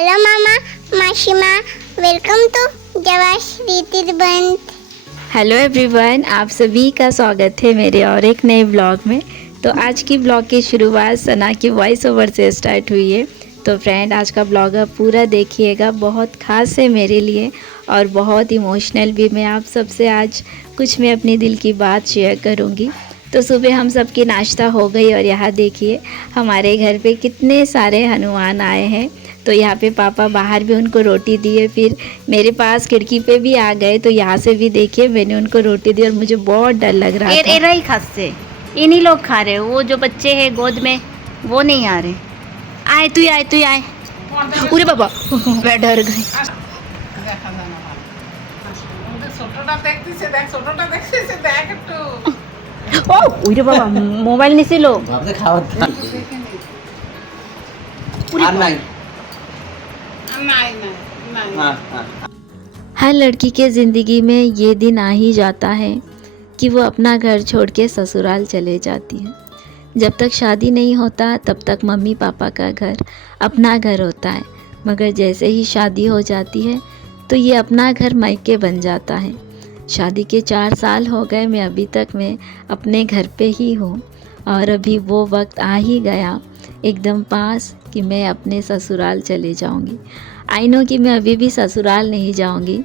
Hello मामा माशिमा, welcome to जवाश्री तिरबंद। हेलो एवरीवन, आप सभी का स्वागत है मेरे और एक नए ब्लॉग में। तो आज की ब्लॉग की शुरुआत सना की वॉइस ओवर से स्टार्ट हुई है। तो फ्रेंड, आज का ब्लॉग आप पूरा देखिएगा, बहुत ख़ास है मेरे लिए और बहुत इमोशनल भी। मैं आप सबसे आज कुछ मैं अपने दिल की बात शेयर करूँगी। तो सुबह हम सबकी नाश्ता हो गई और यहाँ देखिए हमारे घर पे कितने सारे हनुमान आए हैं। तो यहाँ पे पापा बाहर भी उनको रोटी दिए, फिर मेरे पास खिड़की पे भी आ गए। तो यहाँ से भी देखिए मैंने उनको रोटी दी और मुझे बहुत डर लग रहा था। एरा ही खास से इन्हीं लोग खा रहे, वो जो बच्चे हैं गोद में वो नहीं आ रहे। आए तू आए। अरे बाबा मैं डर गई। ও ওইরে বাবা মোবাইল নিছিল ভাবতে খাওয়ার আর নাই हर लड़की के ज़िंदगी में ये दिन आ ही जाता है कि वो अपना घर छोड़ के ससुराल चले जाती है। जब तक शादी नहीं होता तब तक मम्मी पापा का घर अपना घर होता है, मगर जैसे ही शादी हो जाती है तो ये अपना घर मायके बन जाता है। शादी के 4 साल हो गए, मैं अभी तक मैं अपने घर पे ही हूँ और अभी वो वक्त आ ही गया एकदम पास कि मैं अपने ससुराल चले जाऊँगी। आई नो कि मैं अभी भी ससुराल नहीं जाऊँगी,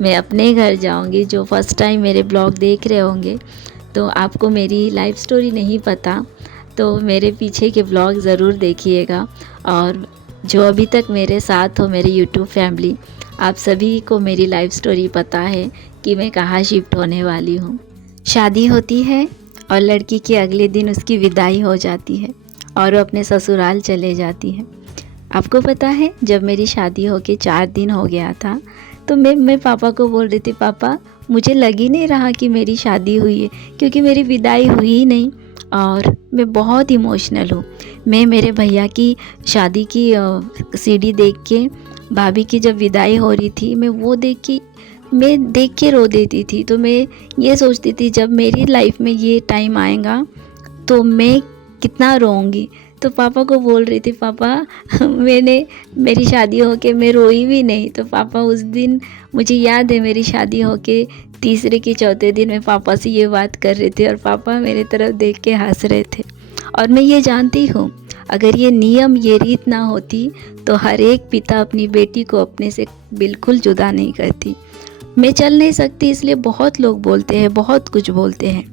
मैं अपने घर जाऊँगी। जो फर्स्ट टाइम मेरे ब्लॉग देख रहे होंगे तो आपको मेरी लाइफ स्टोरी नहीं पता, तो मेरे पीछे के ब्लॉग ज़रूर देखिएगा। और जो अभी तक मेरे साथ हो मेरी यूट्यूब फैमिली, आप सभी को मेरी लाइफ स्टोरी पता है कि मैं कहाँ शिफ्ट होने वाली हूँ। शादी होती है और लड़की के अगले दिन उसकी विदाई हो जाती है और वो अपने ससुराल चले जाती है। आपको पता है, जब मेरी शादी होके 4 दिन हो गया था तो मैं पापा को बोल रही थी, पापा मुझे लग ही नहीं रहा कि मेरी शादी हुई है, क्योंकि मेरी विदाई हुई ही नहीं। और मैं बहुत इमोशनल हूँ। मैं मेरे भैया की शादी की सीडी देख के, भाभी की जब विदाई हो रही थी, मैं देख के रो देती थी। तो मैं ये सोचती थी जब मेरी लाइफ में ये टाइम आएगा तो मैं कितना रोऊंगी। तो पापा को बोल रही थी, पापा मेरी शादी होके मैं रोई भी नहीं। तो पापा उस दिन मुझे याद है, मेरी शादी होके तीसरे के चौथे दिन मैं पापा से ये बात कर रहे थे और पापा मेरे तरफ देख के हंस रहे थे। और मैं ये जानती हूँ, अगर ये नियम ये रीत ना होती तो हर एक पिता अपनी बेटी को अपने से बिल्कुल जुदा नहीं करती। मैं चल नहीं सकती, इसलिए बहुत लोग बोलते हैं, बहुत कुछ बोलते हैं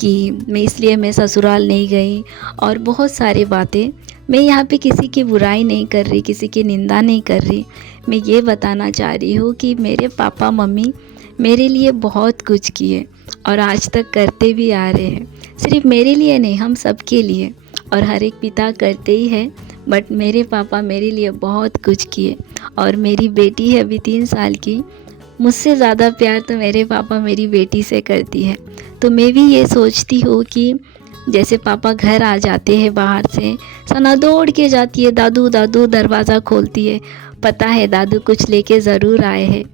कि मैं ससुराल नहीं गई और बहुत सारी बातें। मैं यहाँ पे किसी की बुराई नहीं कर रही, किसी की निंदा नहीं कर रही। मैं ये बताना चाह रही हूँ कि मेरे पापा मम्मी मेरे लिए बहुत कुछ किए और आज तक करते भी आ रहे हैं। सिर्फ मेरे लिए नहीं, हम सब के लिए, और हर एक पिता करते ही है, बट मेरे पापा मेरे लिए बहुत कुछ किए। और मेरी बेटी है अभी 3 साल की, मुझसे ज़्यादा प्यार तो मेरे पापा मेरी बेटी से करती है। तो मैं भी ये सोचती हूँ कि जैसे पापा घर आ जाते हैं बाहर से, सना दौड़ के जाती है, दादू दादू दरवाज़ा खोलती है, पता है दादू कुछ लेके ज़रूर आए हैं।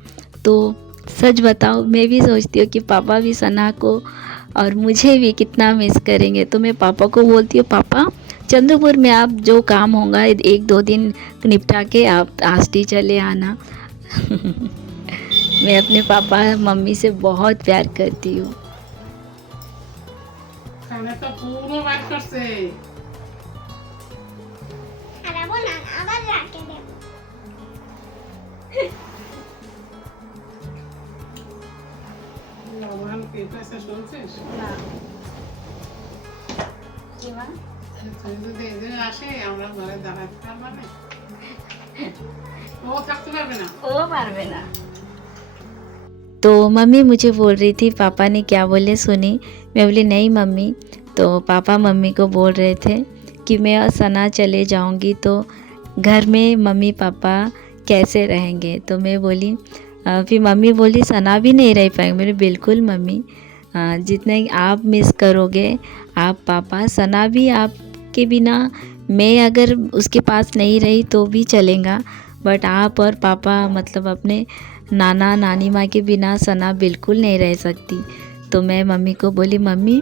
तो सच बताओ, मैं भी सोचती हूँ कि पापा भी सना को और मुझे भी कितना मिस करेंगे। तो मैं पापा को बोलती हूँ, पापा चंद्रपुर में आप जो काम होगा 1-2 दिन निपटा के आप आष्टी चले आना। मैं अपने पापा मम्मी से बहुत प्यार करती हूँ। হারাবো না, আবার রাখে দেব। ও পারবে না। तो मम्मी मुझे बोल रही थी पापा ने क्या बोले सुनी। मैं बोली नहीं मम्मी। तो पापा मम्मी को बोल रहे थे कि मैं और सना चले जाऊंगी तो घर में मम्मी पापा कैसे रहेंगे। तो मैं बोली फिर मम्मी बोली सना भी नहीं रह पाएंगे। मेरे बिल्कुल मम्मी, जितने आप मिस करोगे आप पापा, सना भी आपके बिना, मैं अगर उसके पास नहीं रही तो भी चलेगा, बट आप और पापा मतलब अपने नाना नानी माँ के बिना सना बिल्कुल नहीं रह सकती। तो मैं मम्मी को बोली मम्मी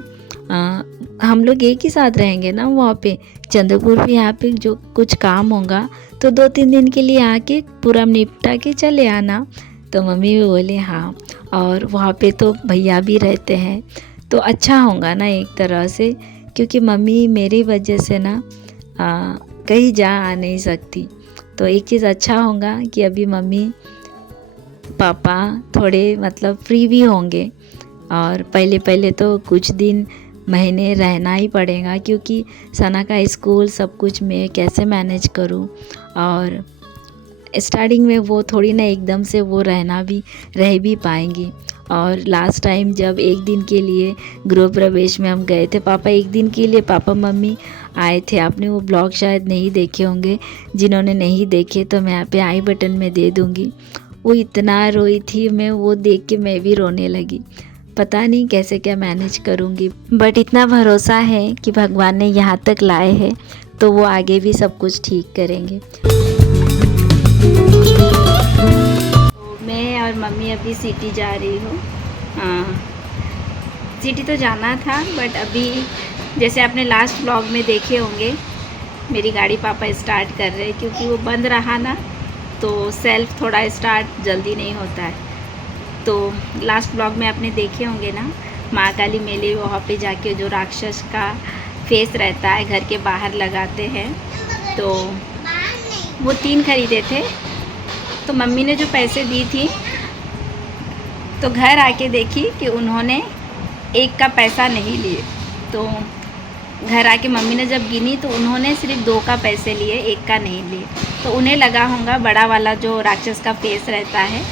हम लोग एक ही साथ रहेंगे ना वहाँ पे चंद्रपुर भी। यहाँ पे जो कुछ काम होगा तो 2-3 दिन के लिए आके पूरा निपटा के चले आना। तो मम्मी भी बोले हाँ, और वहाँ पे तो भैया भी रहते हैं तो अच्छा होगा ना एक तरह से, क्योंकि मम्मी मेरी वजह से ना कहीं जा आ नहीं सकती। तो एक चीज़ अच्छा होगा कि अभी मम्मी पापा थोड़े मतलब फ्री भी होंगे, और पहले पहले तो कुछ दिन महीने रहना ही पड़ेगा, क्योंकि सना का स्कूल सब कुछ मैं कैसे मैनेज करूं, और स्टार्टिंग में वो थोड़ी ना एकदम से वो रह भी पाएंगी। और लास्ट टाइम जब एक दिन के लिए गृह प्रवेश में हम गए थे, पापा एक दिन के लिए पापा मम्मी आए थे। आपने वो ब्लॉग शायद नहीं देखे होंगे, जिन्होंने नहीं देखे तो मैं यहाँ पे आई बटन में दे दूँगी। वो इतना रोई थी, मैं वो देख के मैं भी रोने लगी। पता नहीं कैसे क्या मैनेज करूँगी, बट इतना भरोसा है कि भगवान ने यहाँ तक लाए हैं तो वो आगे भी सब कुछ ठीक करेंगे। मैं और मम्मी अभी सिटी जा रही हूँ। सिटी तो जाना था, बट अभी जैसे आपने लास्ट ब्लॉग में देखे होंगे मेरी गाड़ी पापा स्टार्ट कर रहे हैं, क्योंकि वो बंद रहा ना तो सेल्फ थोड़ा स्टार्ट जल्दी नहीं होता है। तो लास्ट ब्लॉग में आपने देखे होंगे ना, महाकाली मेले वहाँ पे जाके जो राक्षस का फेस रहता है घर के बाहर लगाते हैं, तो वो 3 खरीदे थे। तो मम्मी ने जो पैसे दी थी तो घर आके देखी कि उन्होंने एक का पैसा नहीं लिए। तो घर आके मम्मी ने जब गिनी तो उन्होंने सिर्फ 2 का पैसे लिए, 1 का नहीं लिए। तो उन्हें लगा होगा बड़ा वाला जो राक्षस का फेस रहता है,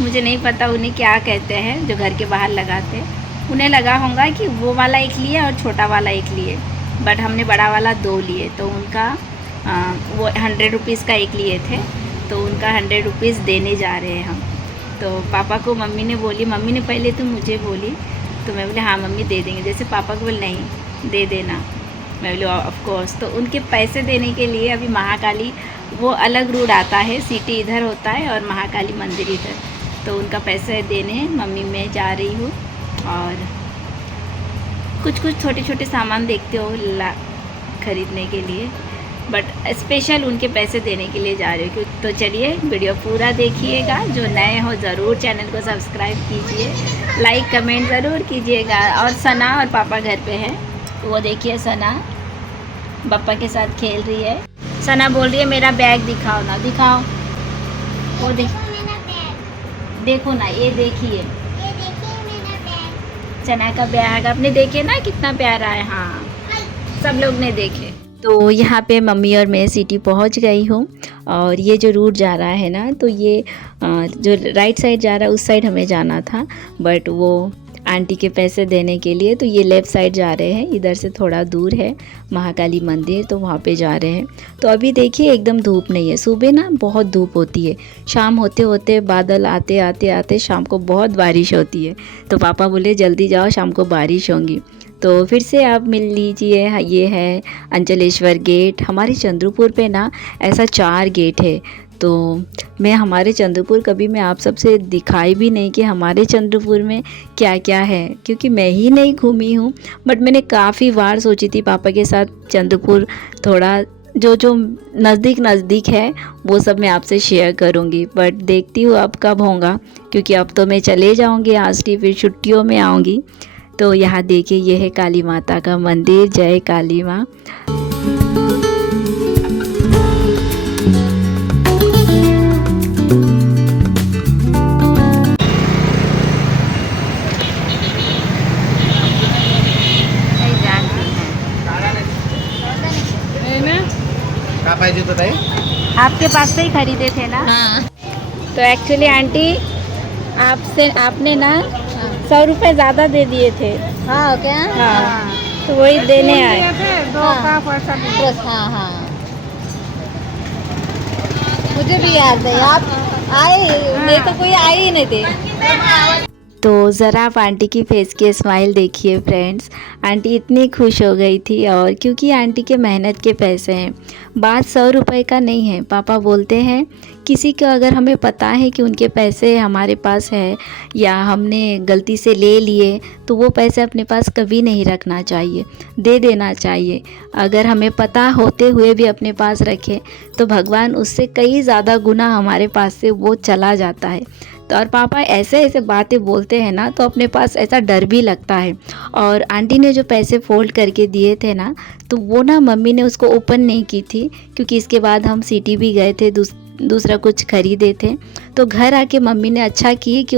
मुझे नहीं पता उन्हें क्या कहते हैं जो घर के बाहर लगाते, उन्हें लगा होगा कि वो वाला 1 लिए और छोटा वाला 1 लिए, बट हमने बड़ा वाला 2 लिए। तो उनका वो 100 रुपीज़ का 1 लिए थे, तो उनका 100 रुपीज़ देने जा रहे हैं हम। तो पापा को मम्मी ने बोली, मम्मी ने पहले तो मुझे बोली, तो मैं बोली हाँ मम्मी दे देंगे। जैसे पापा को बोले नहीं दे देना, मैं बोली ऑफ कोर्स। तो उनके पैसे देने के लिए अभी महाकाली वो अलग रूट आता है, सिटी इधर होता है और महाकाली मंदिर इधर, तो उनका पैसे देने मम्मी मैं जा रही हूँ। और कुछ छोटे छोटे सामान देखते हो खरीदने के लिए, बट स्पेशल उनके पैसे देने के लिए जा रही हूँ। तो चलिए वीडियो पूरा देखिएगा, जो नए हो ज़रूर चैनल को सब्सक्राइब कीजिए, लाइक कमेंट ज़रूर कीजिएगा। और सना और पापा घर पे है, तो वो देखिए सना पापा के साथ खेल रही है। सना बोल रही है मेरा बैग दिखाओ ना, दिखाओ, वो देखो ना, ये देखिए सना का बैग। आपने देखे ना कितना प्यारा है, हाँ सब लोग ने देखे। तो यहाँ पे मम्मी और मैं सिटी पहुँच गई हूँ, और ये जो रूट जा रहा है ना, तो ये जो राइट साइड जा रहा है उस साइड हमें जाना था, बट वो आंटी के पैसे देने के लिए तो ये लेफ़्ट साइड जा रहे हैं। इधर से थोड़ा दूर है महाकाली मंदिर, तो वहाँ पे जा रहे हैं। तो अभी देखिए एकदम धूप नहीं है, सुबह ना बहुत धूप होती है, शाम होते होते बादल आते आते आते शाम को बहुत बारिश होती है। तो पापा बोले जल्दी जाओ शाम को बारिश होगी। तो फिर से आप मिल लीजिए, ये है अंचलेश्वर गेट। हमारे चंद्रपुर पे ना ऐसा 4 गेट है, तो मैं हमारे चंद्रपुर कभी मैं आप सबसे दिखाई भी नहीं कि हमारे चंद्रपुर में क्या क्या है, क्योंकि मैं ही नहीं घूमी हूँ। बट मैंने काफ़ी बार सोची थी पापा के साथ चंद्रपुर थोड़ा जो नज़दीक है वो सब मैं आपसे शेयर करूँगी, बट देखती हूँ अब कब होगा, क्योंकि अब तो मैं चले जाऊँगी आज की, फिर छुट्टियों में आऊँगी। तो यहाँ देखिए ये है काली माता का मंदिर, जय काली माँ। आपके पास से ही खरीदे थे ना? हाँ। तो एक्चुअली आंटी आपने ना 100 रुपये ज़्यादा दे दिए थे। हाँ क्या? हाँ, तो वही देने आए। हाँ, मुझे भी याद है, आप आए नहीं तो कोई आए ही नहीं थे। तो ज़रा आप आंटी की फेस की स्माइल देखिए फ्रेंड्स, आंटी इतनी खुश हो गई थी। और क्योंकि आंटी के मेहनत के पैसे हैं, बात 100 रुपए का नहीं है। पापा बोलते हैं किसी को अगर हमें पता है कि उनके पैसे हमारे पास है या हमने गलती से ले लिए तो वो पैसे अपने पास कभी नहीं रखना चाहिए, दे देना चाहिए। अगर हमें पता होते हुए भी अपने पास रखें तो भगवान उससे कई ज़्यादा गुना हमारे पास से वो चला जाता है। तो और पापा ऐसे ऐसे बातें बोलते हैं ना तो अपने पास ऐसा डर भी लगता है। और आंटी ने जो पैसे फोल्ड करके दिए थे ना तो वो ना मम्मी ने उसको ओपन नहीं की थी, क्योंकि इसके बाद हम सिटी भी गए थे, दूसरा कुछ खरीदे थे। तो घर आके मम्मी ने अच्छा किए कि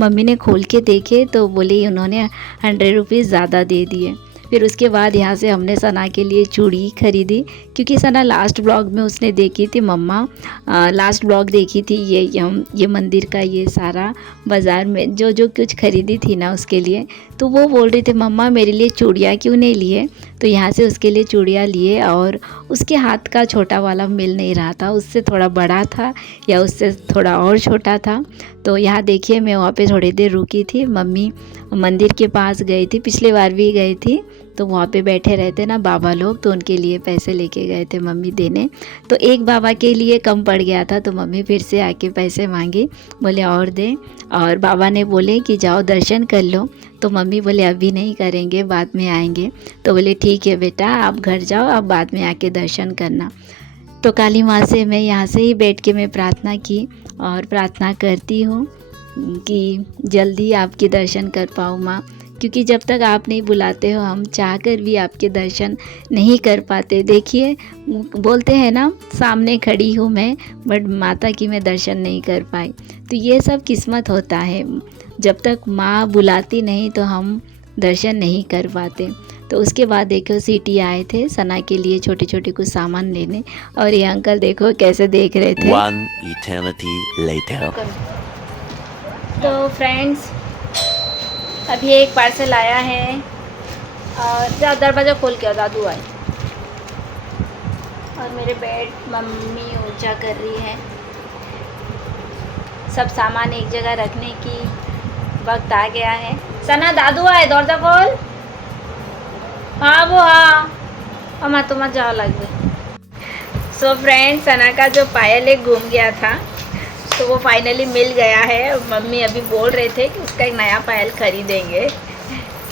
मम्मी ने खोल के देखे तो बोले उन्होंने 100 रुपीज़ ज़्यादा दे दिए। फिर उसके बाद यहाँ से हमने सना के लिए चूड़ी खरीदी, क्योंकि सना लास्ट ब्लॉग में उसने देखी थी, मम्मा लास्ट ब्लॉग देखी थी ये मंदिर का ये सारा बाज़ार में जो कुछ खरीदी थी ना उसके लिए। तो वो बोल रही थी मम्मा मेरे लिए चूड़ियाँ क्यों नहीं लिए। तो यहाँ से उसके लिए चूड़ियाँ लिए और उसके हाथ का छोटा वाला मिल नहीं रहा था, उससे थोड़ा बड़ा था या उससे थोड़ा और छोटा था। तो यहाँ देखिए मैं वहाँ पे थोड़ी देर रुकी थी, मम्मी मंदिर के पास गई थी, पिछली बार भी गई थी। तो वहाँ पे बैठे रहते ना बाबा लोग, तो उनके लिए पैसे लेके गए थे मम्मी देने। तो एक बाबा के लिए कम पड़ गया था तो मम्मी फिर से आके पैसे मांगी, बोले और दे। और बाबा ने बोले कि जाओ दर्शन कर लो। तो मम्मी बोले अभी नहीं करेंगे, बाद में आएंगे। तो बोले ठीक है बेटा आप घर जाओ, आप बाद में आके दर्शन करना। तो काली माँ से मैं यहाँ से ही बैठ के मैं प्रार्थना की और प्रार्थना करती हूँ कि जल्दी आपके दर्शन कर पाऊँ माँ, क्योंकि जब तक आप नहीं बुलाते हो हम चाहकर भी आपके दर्शन नहीं कर पाते। देखिए बोलते हैं ना सामने खड़ी हूँ मैं, बट माता की मैं दर्शन नहीं कर पाई। तो ये सब किस्मत होता है, जब तक माँ बुलाती नहीं तो हम दर्शन नहीं कर पाते। तो उसके बाद देखो सिटी आए थे सना के लिए छोटे छोटे कुछ सामान लेने, और ये अंकल देखो कैसे देख रहे थे। One eternity later. तो फ्रेंड्स अभी एक पार्सल आया है और दरवाज़ा खोल के आओ, दादू आए। और मेरे बेड मम्मी ऊंचा कर रही है। सब सामान एक जगह रखने की वक्त आ गया है। सना दादू आए, दरवाज़ा खोल। हाँ वो हाँ अम्मा तो मत जाओ लग गई। सो फ्रेंड्स सना का जो पायल एक घूम गया था तो वो फाइनली मिल गया है। मम्मी अभी बोल रहे थे कि उसका एक नया पायल खरीदेंगे,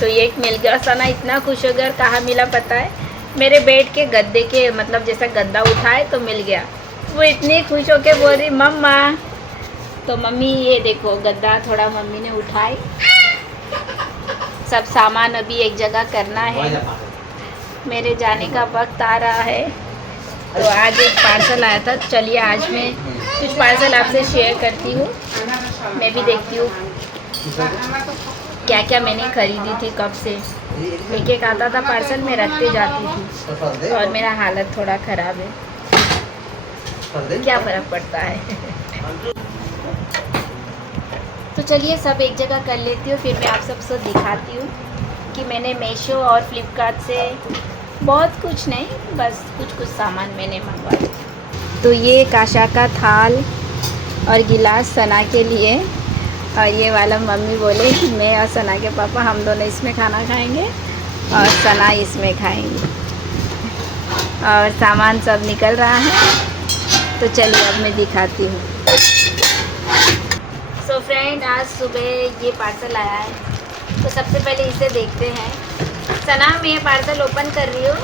तो ये एक मिल गया। सना इतना खुश हो गया, कहाँ मिला पता है, मेरे बेड के गद्दे के मतलब जैसा गद्दा उठाए तो मिल गया। वो इतनी खुश होके बोल रही मम्मा। तो मम्मी ये देखो गद्दा थोड़ा मम्मी ने उठाई, सब सामान अभी एक जगह करना है, मेरे जाने का वक्त आ रहा है। तो आज एक पार्सल आया था, चलिए आज मैं कुछ पार्सल आपसे शेयर करती हूँ। मैं भी देखती हूँ क्या क्या मैंने खरीदी थी, कब से एक एक आता था पार्सल में रखते जाती थी और मेरा हालत थोड़ा ख़राब है, क्या फ़र्क पड़ता है। तो चलिए सब एक जगह कर लेती हूँ, फिर मैं आप सबसे दिखाती हूँ कि मैंने मीशो और फ्लिपकार्ट से बहुत कुछ नहीं, बस कुछ सामान मैंने मंगवाया। तो ये काशा का थाल और गिलास सना के लिए, और ये वाला मम्मी बोले कि मैं और सना के पापा हम दोनों इसमें खाना खाएंगे और सना इसमें खाएंगे। और सामान सब निकल रहा है, तो चलिए अब मैं दिखाती हूँ। सो फ्रेंड आज सुबह ये पार्सल आया है, तो सबसे पहले इसे देखते हैं। सना मैं ये पार्सल ओपन कर रही हूँ,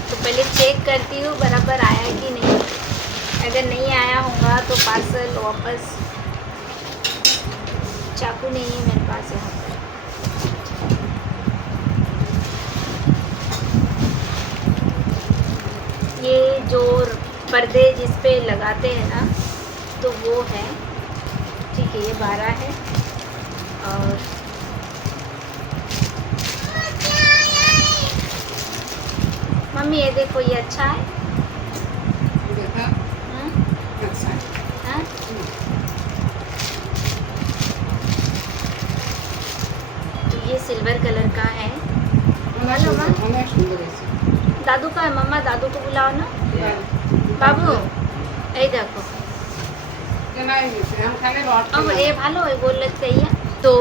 तो पहले चेक करती हूँ बराबर आया कि नहीं। अगर नहीं आया होगा तो पार्सल वापस, चाकू नहीं है मेरे पास यहाँ पर। ये जो पर्दे जिस पे लगाते हैं ना, तो वो है, ठीक है, ये 12 है। और मम्मी ये देखो ये अच्छा है। हाँ? तो ये सिल्वर कलर का है। हेलो माँ, दादू का है, मम्मा दादू को बुलाओ ना। बाबू ये देखो, अब ये भालो ये बोल लगता है। तो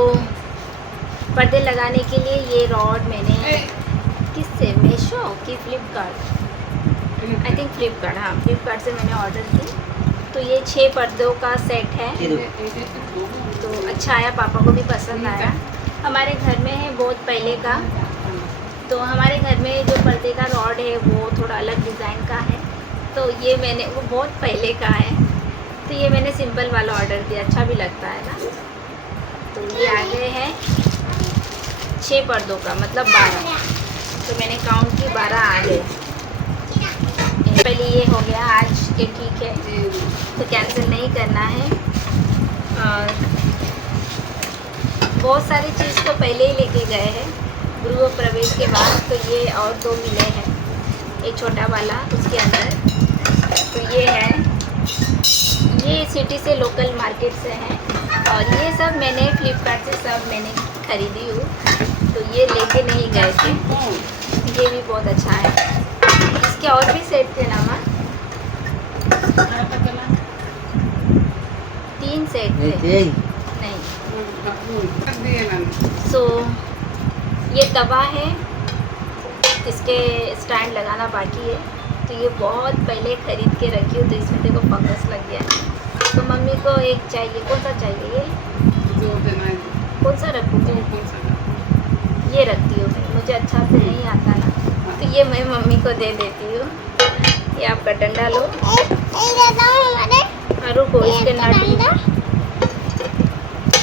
पर्दे लगाने के लिए ये रॉड मैंने किससे, मीशो की फ्लिपकार्ट, आई थिंक फ्लिपकार्ट, हाँ फ्लिपकार्ट से मैंने ऑर्डर की। तो ये 6 पर्दों का सेट है, तो अच्छा आया, पापा को भी पसंद आया। हमारे घर में है बहुत पहले का, तो हमारे घर में जो पर्दे का रॉड है वो थोड़ा अलग डिज़ाइन का है, तो ये मैंने, वो बहुत पहले का है, तो ये मैंने सिंपल वाला ऑर्डर दिया, अच्छा भी लगता है ना। तो ये आ गए हैं 6 पर्दों का, मतलब 12, तो मैंने काउंट की 12 आ गए। पहले ये हो गया आज के, ठीक है, तो कैंसिल नहीं करना है। और बहुत सारी चीज़ तो पहले ही लेके गए हैं गृह प्रवेश के बाद, तो ये और 2 मिले हैं, एक छोटा वाला उसके अंदर। तो ये है, ये सिटी से, लोकल मार्केट से हैं, और ये सब मैंने फ्लिपकार्ट से सब मैंने खरीदी हूँ, तो ये लेके नहीं गए थे। ये भी बहुत अच्छा है, इसके और भी सेट थे ना माँ, 3 सेट थे, नहीं। सो ये तवा है, इसके स्टैंड लगाना बाकी है, तो ये बहुत पहले ख़रीद के रखी हूँ, तो इसमें देखो फंगस लग गया, तो मम्मी को एक चाहिए, कौन सा चाहिए, ये कौन सा रखूँ, ये रखती हूँ मैं, मुझे अच्छा से नहीं आता ना, तो ये मैं मम्मी को दे देती हूँ। ये आपका डंडा लो, और रुको, इसके नट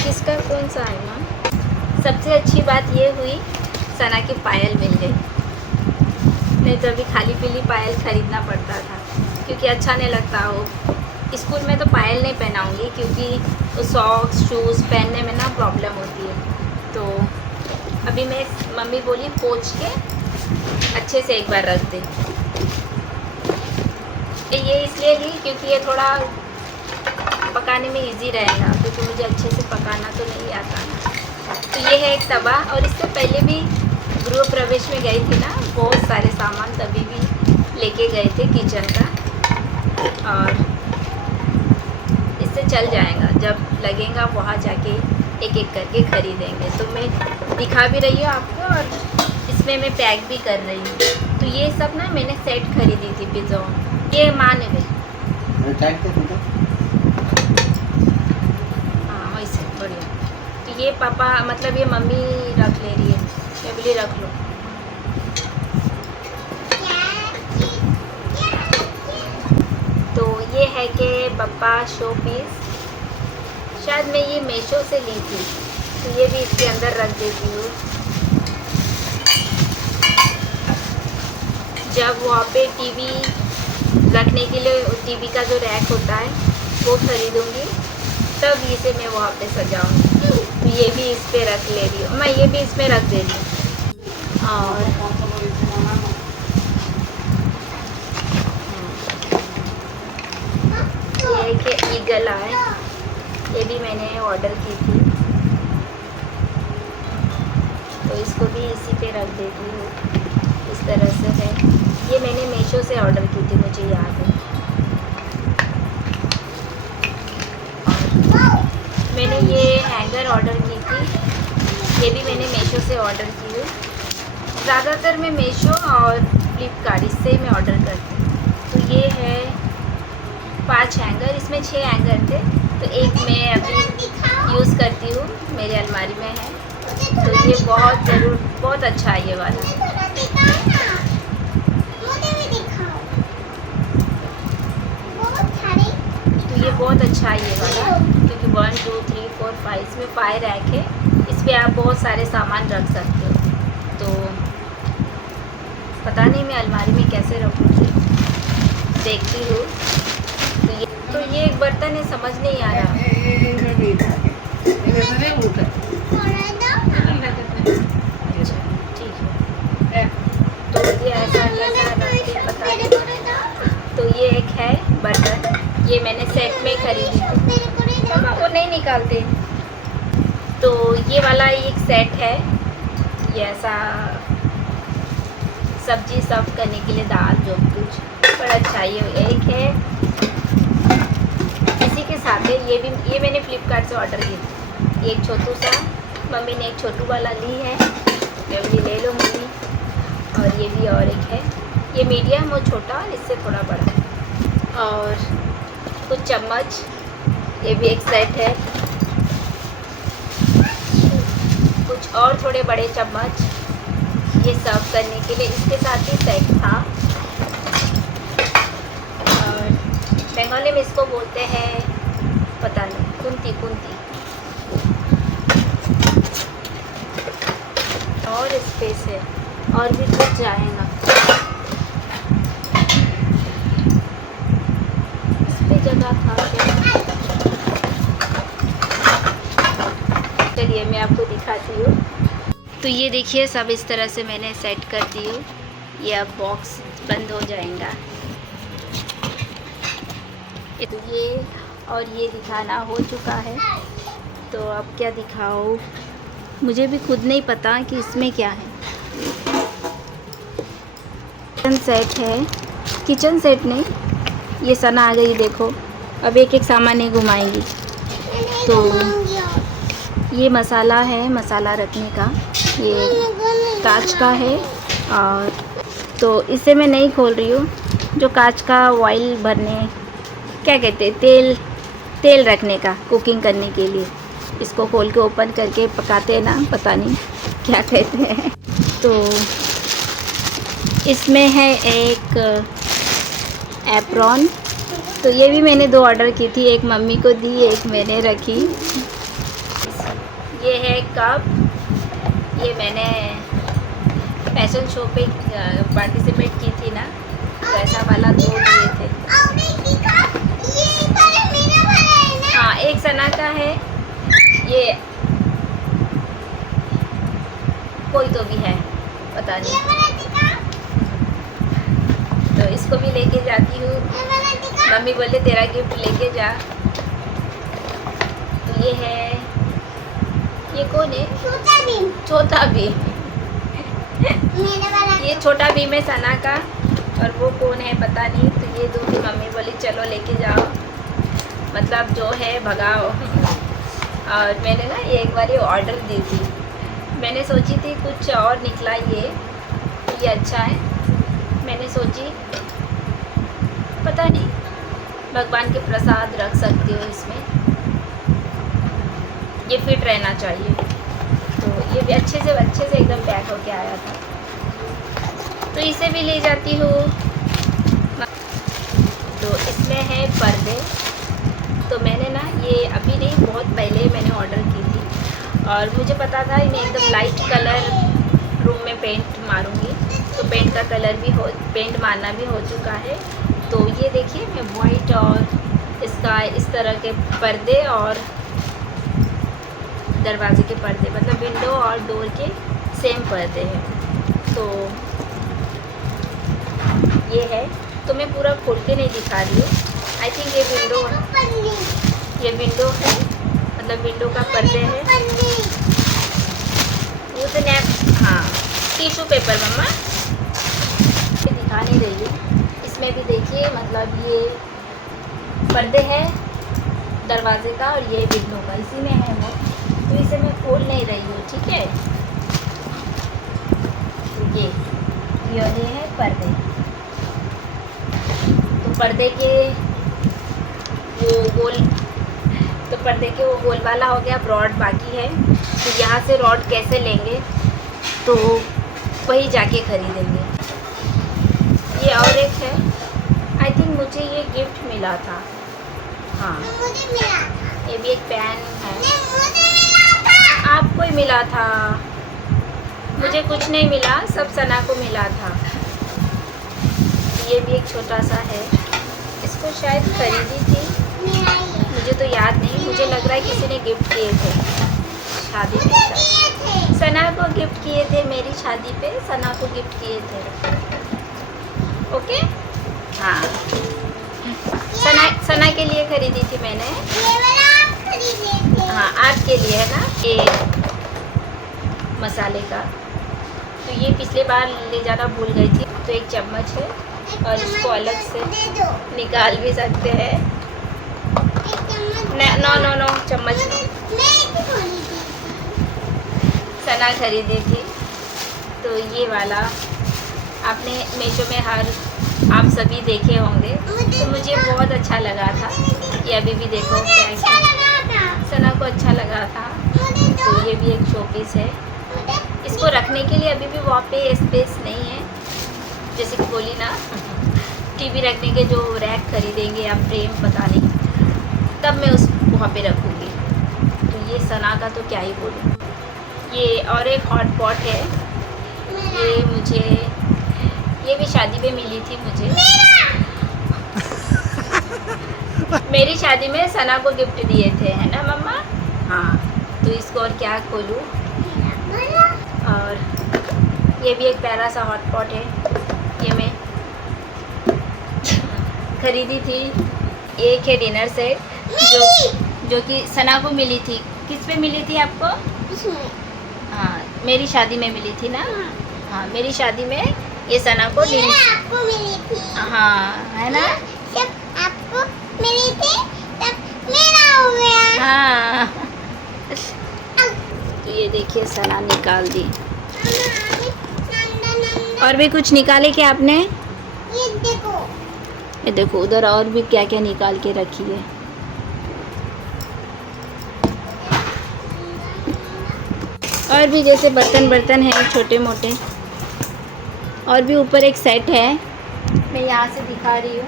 किसका कौन सा है माँ। सबसे अच्छी बात ये हुई, सना की पायल मिल गई, नहीं तो अभी खाली पीली पायल ख़रीदना पड़ता था, क्योंकि अच्छा नहीं लगता हो। स्कूल में तो पायल नहीं पहनाऊँगी, क्योंकि सॉक्स शूज़ पहनने में ना प्रॉब्लम होती है, तो अभी मैं, मम्मी बोली पोंछ के अच्छे से एक बार रख दे। ये इसलिए ली क्योंकि ये थोड़ा पकाने में इजी रहेगा, क्योंकि मुझे अच्छे से पकाना तो नहीं आता। तो ये है एक तवा, और इससे पहले भी गृह प्रवेश में गई थी ना, बहुत सारे सामान तभी भी लेके गए थे किचन का, और इससे चल जाएगा, जब लगेगा वहाँ जाके एक एक करके ख़रीदेंगे। तो मैं दिखा भी रही हूँ आपको, और इसमें मैं पैक भी कर रही हूँ। तो ये सब ना मैंने सेट खरीदी थी पिज़्ज़ा, ये माँ ने भी, हाँ वैसे बढ़िया। तो ये पापा, मतलब ये मम्मी रख ले रही है, मैं बोली रख लो। तो ये है कि पप्पा शो पीस, शायद मैं ये मीशो से ली थी, तो ये भी इसके अंदर रख देती हूँ। जब वहाँ पे टीवी रखने के लिए, टीवी का जो रैक होता है वो ख़रीदूँगी, तब इसे मैं वहाँ पे सजाऊँगी। तो ये भी इस पे रख ले रही हूँ मैं, ये भी इसमें रख दे रही हूँ। और ये कि ईगल आए, ये भी मैंने ऑर्डर की थी, तो इसको भी इसी पे रख देती हूँ, इस तरह से है। ये मैंने मीशो से ऑर्डर की थी, मुझे याद है। मैंने ये हैंगर ऑर्डर की थी, ये भी मैंने मीशो से ऑर्डर की हूँ। ज़्यादातर मैं मीशो और फ्लिपकार्ट, इससे ही मैं ऑर्डर करती हूँ। तो ये है 5 हैंगर, इसमें 6 हैंगर थे, तो एक मैं अभी यूज़ करती हूँ, मेरी अलमारी में है। तो ये बहुत अच्छा है ये वाला। तो ये बहुत अच्छा है ये वाला, क्योंकि 1 2 3 4 5 इसमें 5 रैक है, इस पर आप बहुत सारे सामान रख सकते हो। तो पता नहीं मैं अलमारी में कैसे रखूँगी, देखती हूँ। तो ये एक बर्तन है, समझ नहीं आ रहा। अच्छा ठीक है, तो ये ऐसा पता नहीं। तो ये एक है बर्तन, ये मैंने सेट में खरीदी थी, पापा वो नहीं निकालते। तो ये वाला एक सेट है, ये ऐसा सब्जी सर्व करने के लिए, दाल जो कुछ, बड़ा अच्छा। ये एक है, इसी के साथ है, ये मैंने फ्लिपकार्ट से ऑर्डर की थी। एक छोटू सा, मम्मी ने एक छोटू वाला ली है, मैं बोली ले लो मम्मी। और ये भी और एक है, ये मीडियम और छोटा और इससे थोड़ा बड़ा। और कुछ चम्मच, ये भी एक सेट है। कुछ और थोड़े बड़े चम्मच, ये सर्व करने के लिए, इसके साथ ही सेट था। और बंगाली में इसको बोलते हैं, पता नहीं, कुंती कुंती। और स्पेस है, और भी कुछ जाएगा। इस पे जगह था क्या? चलिए मैं आपको दिखाती हूँ। तो ये देखिए, सब इस तरह से मैंने सेट कर दी हूँ। ये अब बॉक्स बंद हो जाएगा। तो ये और ये दिखाना हो चुका है। तो अब क्या दिखाऊँ, मुझे भी खुद नहीं पता कि इसमें क्या है। किचन सेट है, किचन सेट नहीं, ये सना आ गई देखो। अब एक एक सामान नहीं घुमाएंगी। तो ये मसाला है, मसाला रखने का, ये कांच का है। और तो इसे मैं नहीं खोल रही हूँ। जो कांच का ऑयल भरने, क्या कहते हैं, तेल रखने का, कुकिंग करने के लिए, इसको खोल के ओपन करके पकाते हैं ना, पता नहीं क्या कहते हैं। तो इसमें है एक एप्रॉन। तो ये भी मैंने 2 ऑर्डर की थी, एक मम्मी को दी, एक मैंने रखी। ये है कप, ये मैंने फैशन शो पे पार्टिसिपेट की थी ना, तो ऐसा वाला 2 दिए थे। हाँ, एक सना का है, ये कोई तो भी है, पता नहीं। तो इसको भी लेके जाती हूँ। मम्मी बोले तेरा गिफ्ट लेके जा। तो ये है, ये कौन है? छोटा भीम। ये छोटा भीम है सना का, और वो कौन है पता नहीं। तो ये दूँगी, मम्मी बोली चलो लेके जाओ, मतलब जो है भगाओ। और मैंने ना ये एक बार ऑर्डर दी थी, मैंने सोची थी कुछ और निकला ये अच्छा है। मैंने सोची पता नहीं, भगवान के प्रसाद रख सकती हो इसमें, ये फिट रहना चाहिए। तो ये भी अच्छे से एकदम पैक होके आया था। तो इसे भी ले जाती हूँ। तो इसमें है पर्दे। तो मैंने ना ये अभी नहीं, बहुत पहले मैंने ऑर्डर की थी, और मुझे पता था मैं एकदम लाइट कलर रूम में पेंट मारूंगी। तो पेंट का कलर भी पेंट मारना भी हो चुका है। तो ये देखिए, मैं वाइट और इसका इस तरह के पर्दे और दरवाजे के पर्दे, मतलब विंडो और डोर के सेम पर्दे हैं। तो ये है, तो मैं पूरा खोल के नहीं दिखा रही हूँ। आई थिंक ये विंडो है, मतलब विंडो का पर्दे है। वो तो हाँ, टिश्यू पेपर मम्मा, ये दिखा नहीं रही हूँ। इसमें भी देखिए, मतलब ये पर्दे है दरवाजे का, और ये विंडो का, इसी में है वो। तो इसे मैं खोल नहीं रही हूँ, ठीक है। तो ये है पर्दे। तो पर्दे के वो गोल वाला हो गया, रॉड बाकी है। तो यहाँ से रॉड कैसे लेंगे, तो वही जाके खरीदेंगे। ये और एक है, आई थिंक मुझे ये गिफ्ट मिला था। हाँ, ये भी एक पेन है, आपको ही मिला था, मुझे कुछ नहीं मिला, सब सना को मिला था। ये भी एक छोटा सा है, इसको शायद खरीदी थी, मुझे तो याद नहीं। मुझे लग रहा है किसी ने गिफ्ट किए थे शादी पे, सना को गिफ्ट किए थे, मेरी शादी पे सना को गिफ्ट किए थे। ओके, हाँ, सना के लिए खरीदी थी मैंने। हाँ, आपके लिए है ना, ये मसाले का। तो ये पिछले बार ले जाना भूल गई थी। तो एक चम्मच है, और इसको अलग से निकाल भी सकते हैं। नो चम्मच सना खरीदी थी। तो ये वाला आपने मीशो में आप सभी देखे होंगे, तो मुझे बहुत अच्छा लगा था। ये अभी भी देखो अच्छा लगा था। सना को अच्छा लगा था। तो ये भी एक शो पीस है। इसको रखने के लिए अभी भी वहाँ पे स्पेस नहीं है, जैसे कि बोली ना टीवी रखने के जो रैक खरीदेंगे या फ्रेम पता नहीं, तब मैं उस वहाँ पे रखूँगी। तो ये सना का तो क्या ही बोलूँ। ये और एक हॉट पॉट है, ये भी शादी में मिली थी मुझे। मेरी शादी में सना को गिफ्ट दिए थे, है ना मम्मा? हाँ। तो इसको और क्या खोलूँ। और ये भी एक प्यारा सा हॉट पॉट है, ये मैं खरीदी थी। एक है डिनर सेट जो कि सना को मिली थी। किस पे मिली थी आपको? हाँ, मेरी शादी में मिली थी ना। हाँ, मेरी शादी में ये सना को आपको मिली थी। हाँ, है ना? जब आपको मिली थी तब मेरा हो गया। हाँ। तो ये देखिए सना निकाल दी। और भी कुछ निकाले क्या आपने? ये देखो उधर और भी क्या क्या निकाल के रखी है। और भी जैसे बर्तन हैं छोटे मोटे। और भी ऊपर एक सेट है, मैं यहाँ से दिखा रही हूँ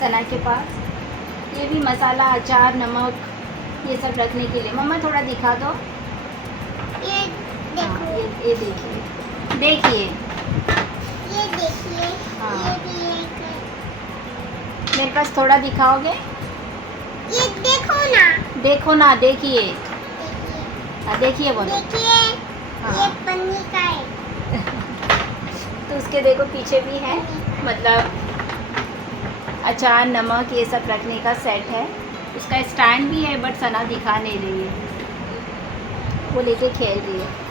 सना के पास। ये भी मसाला, अचार, नमक, ये सब रखने के लिए। मम्मा थोड़ा दिखा दो। ये देखो। ये देखिए, देखिए। ये देखिए। हाँ। ये भी एक है। मेरे पास थोड़ा दिखाओगे? ये देखो ना। देखो ना, देखिए। देखिए। हाँ, देखिए बोलो। देखिए। हाँ। ये पन्नी का है। तो उसके देखो पीछे भी है, मतलब अचार, नमक, ये सब रखने का सेट है। उसका स्टैंड भी है, बट सना दिखा नहीं रही है, वो लेके खेल रही है।